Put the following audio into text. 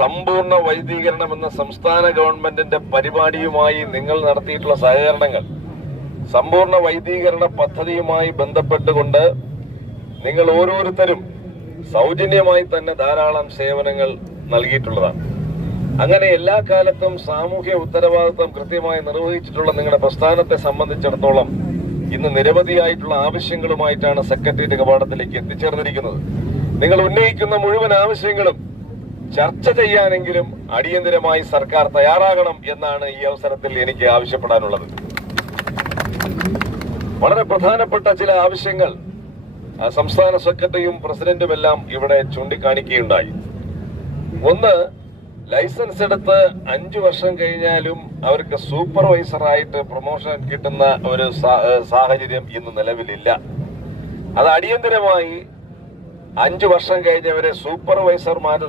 സമ്പൂർണ്ണ വൈദികരണം എന്ന സംസ്ഥാന ഗവൺമെന്റിന്റെ പരിപാടിയുമായി നിങ്ങൾ നടത്തിയിട്ടുള്ള സഹകരണങ്ങൾ, സമ്പൂർണ്ണ വൈദികരണ പദ്ധതിയുമായി ബന്ധപ്പെട്ടുകൊണ്ട് നിങ്ങൾ ഓരോരുത്തരും സൗജന്യമായി തന്നെ ധാരാളം സേവനങ്ങൾ നൽകിയിട്ടുള്ളതാണ്. അങ്ങനെ എല്ലാ കാലത്തും സാമൂഹ്യ ഉത്തരവാദിത്വം കൃത്യമായി നിർവഹിച്ചിട്ടുള്ള നിങ്ങളുടെ പ്രസ്ഥാനത്തെ സംബന്ധിച്ചിടത്തോളം ഇന്ന് നിരവധിയായിട്ടുള്ള ആവശ്യങ്ങളുമായിട്ടാണ് സെക്രട്ടേറിയറ്റ് കവാടത്തിലേക്ക് എത്തിച്ചേർന്നിരിക്കുന്നത്. നിങ്ങൾ ഉന്നയിക്കുന്ന മുഴുവൻ ആവശ്യങ്ങളും ചർച്ച ചെയ്യാനെങ്കിലും അടിയന്തരമായി സർക്കാർ തയ്യാറാകണം എന്നാണ് ഈ അവസരത്തിൽ എനിക്ക് ആവശ്യപ്പെടാനുള്ളത്. വളരെ പ്രധാനപ്പെട്ട ചില ആവശ്യങ്ങൾ സംസ്ഥാന സെക്രട്ടറിയും പ്രസിഡന്റുമെല്ലാം ഇവിടെ ചൂണ്ടിക്കാണിക്കുകയുണ്ടായി. ഒന്ന്, ലൈസൻസ് എടുത്ത് 5 വർഷം കഴിഞ്ഞാലും അവർക്ക് സൂപ്പർവൈസറായിട്ട് പ്രൊമോഷൻ കിട്ടുന്ന ഒരു സാഹചര്യം ഇന്ന് നിലവിലില്ല. അത് അടിയന്തരമായി 5 വർഷം കഴിഞ്ഞവരെ സൂപ്പർവൈസർമാർ